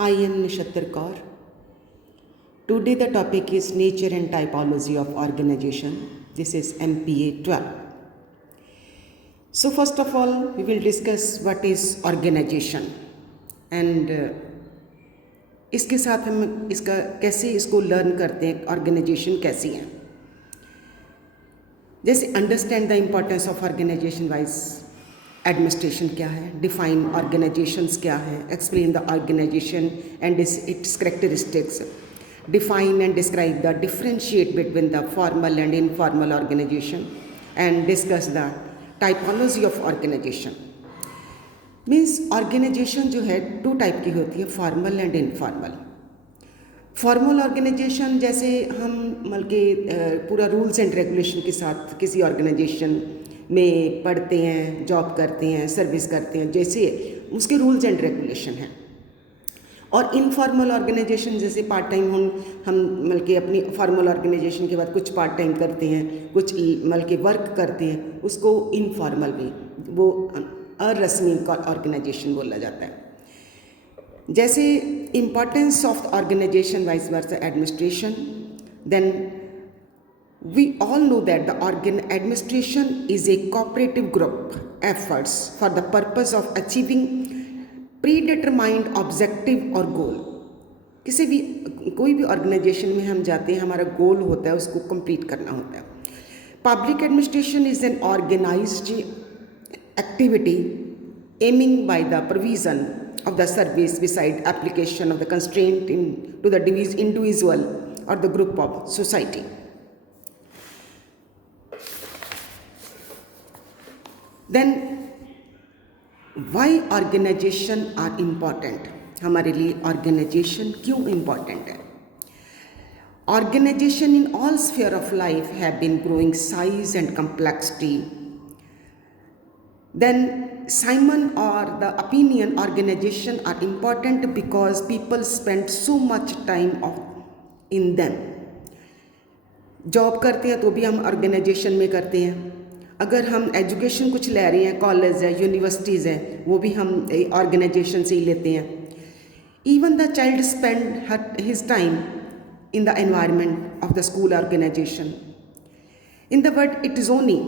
I am Nishatar Kaur. Today the topic is nature and typology of organization. This is MPA-12. So first of all, we will discuss what is organization and इसके साथ हम इसका कैसे इसको learn करते हैं, organisation कैसी है. जैसे understand the importance of organisation vice administration क्या है, डिफाइन ऑर्गेनाइजेशंस क्या है, explain the organisation and its characteristics, define and describe the differentiate between the formal and informal organization and discuss the typology of organization. Means organisation जो है two type की होती है, formal and informal. Formal organisation जैसे हम मतलब के पूरा रूल्स एंड रेगुलेशन के साथ किसी ऑर्गेनाइजेशन में पढ़ते हैं, जॉब करते हैं, सर्विस करते हैं, जैसे उसके रूल्स एंड रेगुलेशन हैं. और इनफॉर्मल ऑर्गेनाइजेशन जैसे पार्ट टाइम हम मतलब कि अपनी फॉर्मल ऑर्गेनाइजेशन के बाद कुछ पार्ट टाइम करते हैं, कुछ मतलब कि वर्क करते हैं, उसको इनफॉर्मल भी वो अरस्मी ऑर्गेनाइजेशन बोला जाता है. जैसे importance of organisation vice versa administration, then we all know that the administration is a cooperative group efforts for the purpose of achieving predetermined objective और गोल. किसी भी कोई भी ऑर्गेनाइजेशन में हम जाते हैं, हमारा गोल होता है उसको कंप्लीट करना होता है. Public administration is an organized activity aiming by the provision of the service beside application of the constraint into the individual और the group of society. Then why organization are important. हमारे लिए organization क्यों important है? Organization in all sphere of life have been growing size and complexity. Then Simon और the opinion organization are important because people spend so much time in them. Job करते हैं तो भी हम ऑर्गेनाइजेशन में करते हैं. अगर हम एजुकेशन कुछ ले रहे हैं, कॉलेज है, यूनिवर्सिटीज़ हैं, वो भी हम ऑर्गेनाइजेशन से ही लेते हैं. Even the child spend his time in the environment of the school organisation. In the word it is only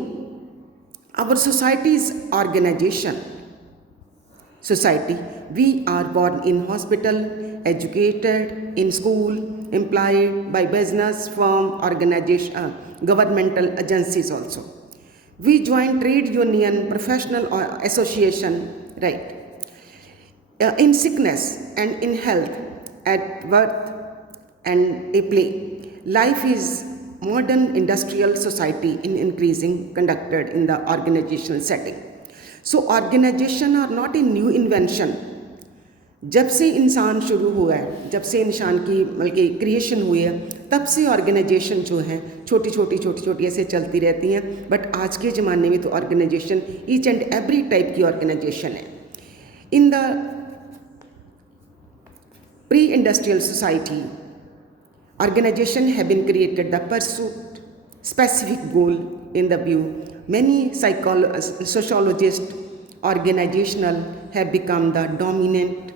our society is organisation. Society we are born in hospital, educated in school, employed by business firm, organization, governmental agencies also. We join trade union, professional association, right? In sickness and in health, at birth and a play. Life is modern industrial society in increasing conducted in the organizational setting. So organization are not a new invention. जब से इंसान शुरू हुआ है, जब से इंसान की बल्कि क्रिएशन हुई है, तब से ऑर्गेनाइजेशन जो है छोटी छोटी ऐसे चलती रहती हैं. बट आज के ज़माने में तो organisation each and every type की ऑर्गेनाइजेशन है. In the pre industrial society organisation have been created the pursuit specific goal in the view. Many sociologists organizational have become the dominant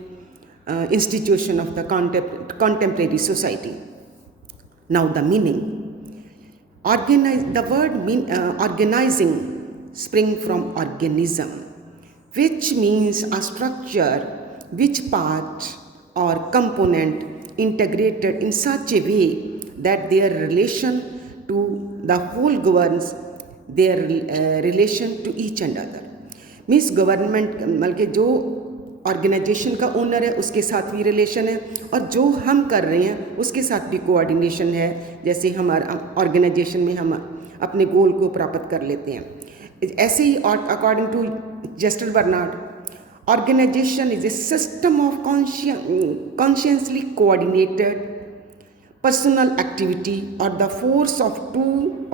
institution of the contemporary society. Now the meaning. The word organizing spring from organism, which means a structure which part or component integrated in such a way that their relation to the whole governs their relation to each and other. Means government बल्कि जो organisation का owner है उसके साथ भी relation है, और जो हम कर रहे हैं उसके साथ भी कोऑर्डिनेशन है. जैसे हमारा ऑर्गेनाइजेशन में हम अपने गोल को प्राप्त कर लेते हैं. ऐसे ही according to Chester Barnard, organization is a system of consciously coordinated personal activity और द फोर्स ऑफ टू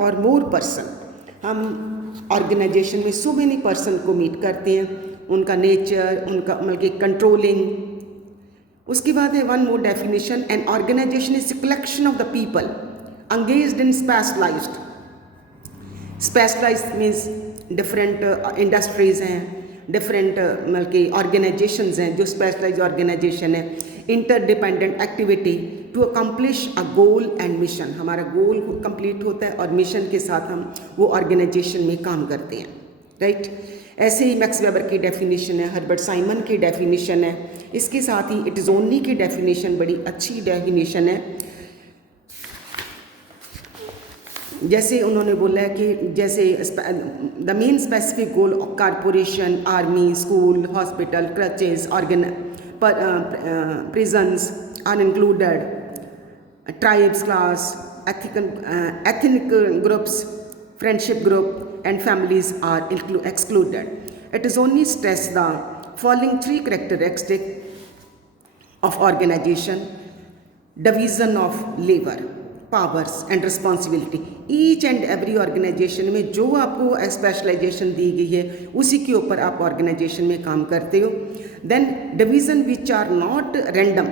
और मोर पर्सन. हम ऑर्गेनाइजेशन में सो मेनी पर्सन को मीट करते हैं, उनका नेचर, उनका मतलब कंट्रोलिंग. उसके बाद है one more definition, an organisation is collection of the people engaged in specialized. Specialized means different industries हैं, डिफरेंट मतलब कि ऑर्गेनाइजेशंस हैं जो स्पेशलाइज ऑर्गेनाइजेशन है. Interdependent activity to accomplish a goal and mission. हमारा गोल कंप्लीट होता है और मिशन के साथ हम वो ऑर्गेनाइजेशन में काम करते हैं, राइट। ऐसे ही मैक्स वेबर की डेफिनेशन है, हर्बर्ट साइमन की डेफिनेशन है, इसके साथ ही इटजोनी की डेफिनेशन बड़ी अच्छी डेफिनेशन है। जैसे उन्होंने बोला है कि जैसे the main specific goal of corporation, army, school, hospital, crutches, prisons are included, tribes, class, ethnic groups, friendship group and families are excluded. It is only stress the following three characteristics of organization: division of labor, powers and responsibility. Each and every organization में जो आपको specialisation दी गई है उसी के ऊपर आप organisation में काम करते हो. Then division which are not random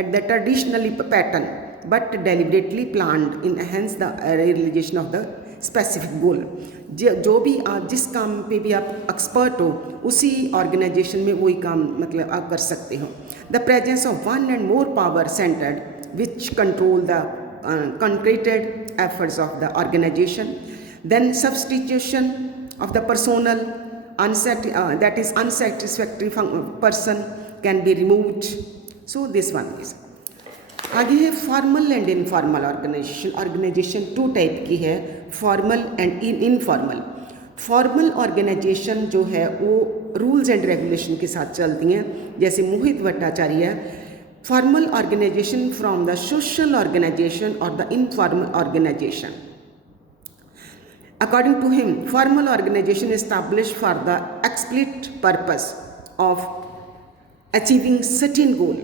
at the traditionally pattern but deliberately planned in enhance the realization of the specific goal. जो भी आप जिस काम पे भी आप एक्सपर्ट हो उसी ऑर्गेनाइजेशन में वही काम मतलब आप कर सकते हो. The presence of one and more power centered which control the concreted efforts of the organization. Then substitution of the personnel that is unsatisfactory person can be removed. So this one is. आगे है formal and informal organisation. Organisation two type की है, formal and informal. Formal organisation जो है वो rules and regulation के साथ चलती हैं. जैसे मोहित Bhattacharya, formal organization from the social organization or the informal organization. According to him, formal organization is established for the explicit purpose of achieving certain goal.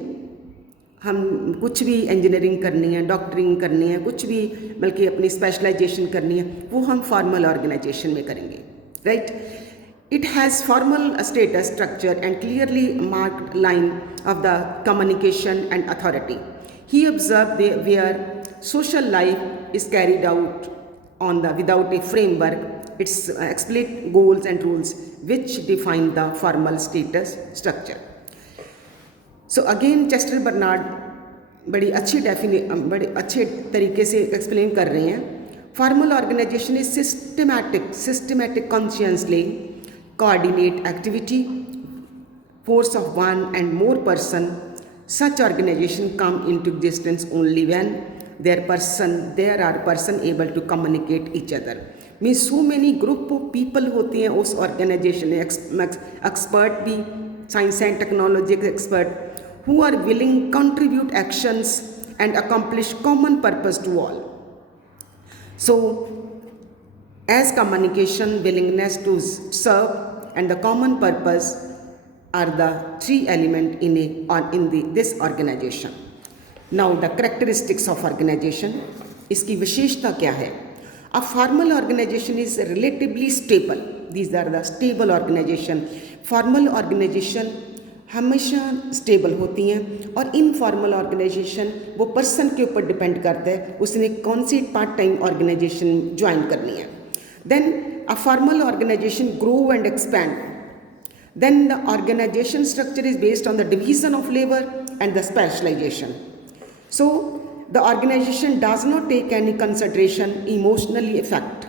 हम कुछ भी इंजीनियरिंग करनी है, डॉक्टरिंग करनी है, कुछ भी बल्कि अपनी स्पेशलाइजेशन करनी है, वो हम फॉर्मल ऑर्गेनाइजेशन में करेंगे, right. It has formal status, structure and clearly marked line of the communication and authority. He observed where social life is carried out without a framework, its explicit goals and rules which define the formal status structure. So again Chester Bernard बड़े अच्छे तरीके से explain कर रहे हैं. Formal organization is systematic consciously coordinate activity, force of one and more person. Such organization come into existence only when there are person able to communicate each other. Means so many group of people होते हैं उस organization में, expert भी, science and technology expert, who are willing contribute actions and accomplish common purpose to all. So as communication, willingness to serve and the common purpose are the three elements in this organization. Now the characteristics of organization. इसकी विशेषता क्या है? A formal organization is relatively stable. These are the stable organization. Formal organization हमेशा stable होती हैं और informal organisation वो person के ऊपर डिपेंड करता है उसने कौन सी पार्ट टाइम ऑर्गेनाइजेशन ज्वाइन करनी है. Then a formal organization grow and expand. Then the organization structure is based on the division of labor and the specialization. So the organization does not take any consideration emotionally effect.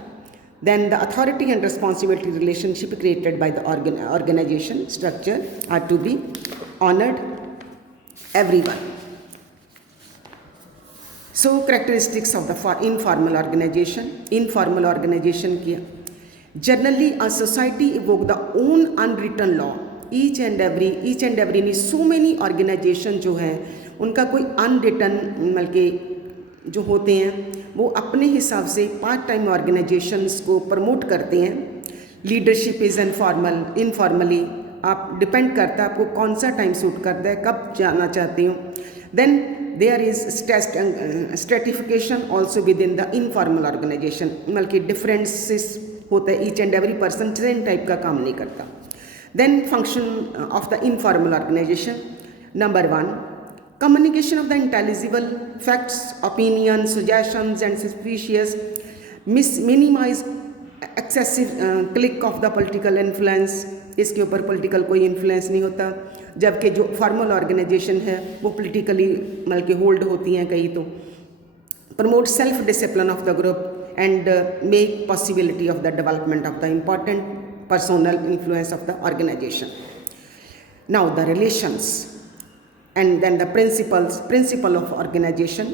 Then the authority and responsibility relationship created by the organization structure are to be honored everyone. So characteristics of the informal organization. Informal organization की generally a society evoke the own unwritten law. Each and every नहीं so many organization जो है उनका कोई unwritten बल्कि जो होते हैं वो अपने हिसाब से पार्ट टाइम ऑर्गेनाइजेशंस को प्रमोट करते हैं. लीडरशिप इज़ इनफॉर्मली आप डिपेंड करता है आपको कौन सा टाइम सूट करता है, कब जाना चाहते हो. Then there is stratification also within the informal organisation. बल्कि डिफरेंसेस होता है, each and every person same type का काम नहीं करता. Then function of the informal organisation. Number 1, communication of the intelligible facts, opinions, suggestions and suspicious, minimize excessive click of the political influence, इसके ऊपर political कोई influence नहीं होता, जबकि जो फॉर्मल ऑर्गेनाइजेशन है वो पॉलिटिकली बल्कि होल्ड होती हैं कई। तो promote self discipline of the group and make possibility of the development of the important personal influence of the organization. Now the relations and then the principle of organization.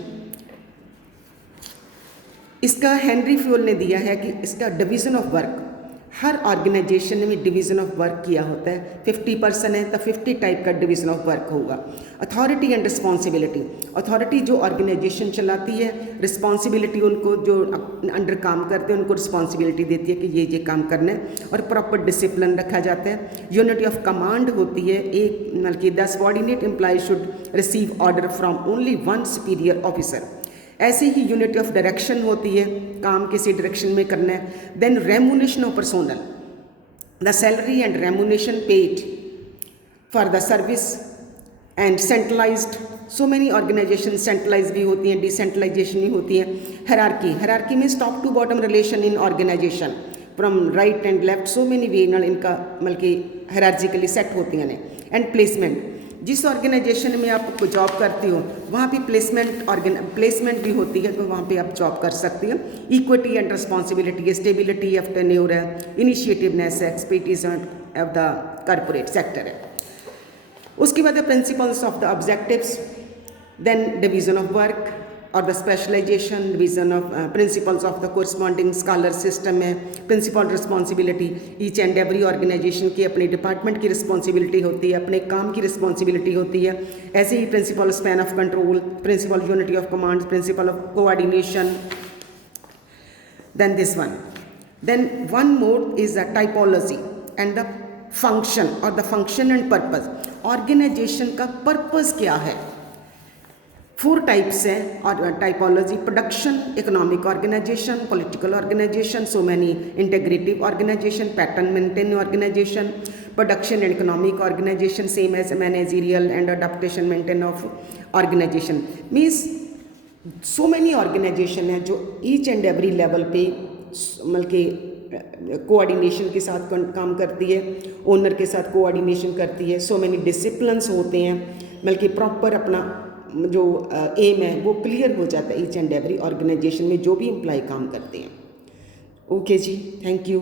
इसका Henri Fayol ने दिया है कि इसका division of work, हर organisation में division of work किया होता है। 50% है तो 50 टाइप का डिवीज़न ऑफ वर्क होगा। अथॉरिटी एंड रिस्पॉन्सिबिलिटी, अथॉरिटी जो ऑर्गेनाइजेशन चलाती है, रिस्पॉन्सिबिलिटी उनको जो अंडर काम करते हैं उनको रिस्पॉन्सिबिलिटी देती है कि ये काम करना है, और प्रॉपर डिसिप्लिन रखा जाता है। यूनिटी ऑफ कमांड होती है, एक बल्कि the subordinate employ should receive order from only one superior officer. ऐसे ही यूनिटी ऑफ डायरेक्शन होती है, काम किसी डायरेक्शन में करना है। Then remuneration of personnel, the salary and remuneration paid for the service and centralised. So many organisation centralise भी होती हैं, डिसेंट्रलाइजेशन भी होती है। Hierarchy means top to bottom relation in organisation from right and left, so many way इनका बल्कि hierarchically set होती हैं। एंड प्लेसमेंट, जिस ऑर्गेनाइजेशन में आप जॉब करती हो वहाँ पे प्लेसमेंट भी होती है, तो वहाँ पे आप जॉब कर सकती हो। इक्विटी एंड रिस्पॉन्सिबिलिटी है, स्टेबिलिटी ऑफ टेन्योर है, इनिशिएटिवनेस है, expertise of the corporate sector है। उसके बाद principles of the objectives, then division of work और the specialization, division of principles of the corresponding scholar system है। Principle responsibility, each and every organization की अपने department की responsibility होती है, अपने काम की रिस्पॉन्सिबिलिटी होती है। ऐसे ही principle span of control, principle unity of command, principle of coordination. Then this one more is the typology and the function, और the function and purpose. Organization का पर्पज क्या है? 4 टाइप्स हैं और typology: production, economic organization, political organization, so many integrative organization, pattern maintain organization. Production and economic organization same as managerial and adaptation maintain of organization. Means so many organization है जो each and every level पे बल्कि coordination के साथ काम करती है, owner के साथ कोऑर्डिनेशन करती है। सो मैनी डिसिप्लिन्स होते हैं, बल्कि प्रॉपर अपना जो एम है वो क्लियर हो जाता है ईच एंड एवरी ऑर्गेनाइजेशन में जो भी एम्प्लॉय काम करते हैं। ओके जी, थैंक यू।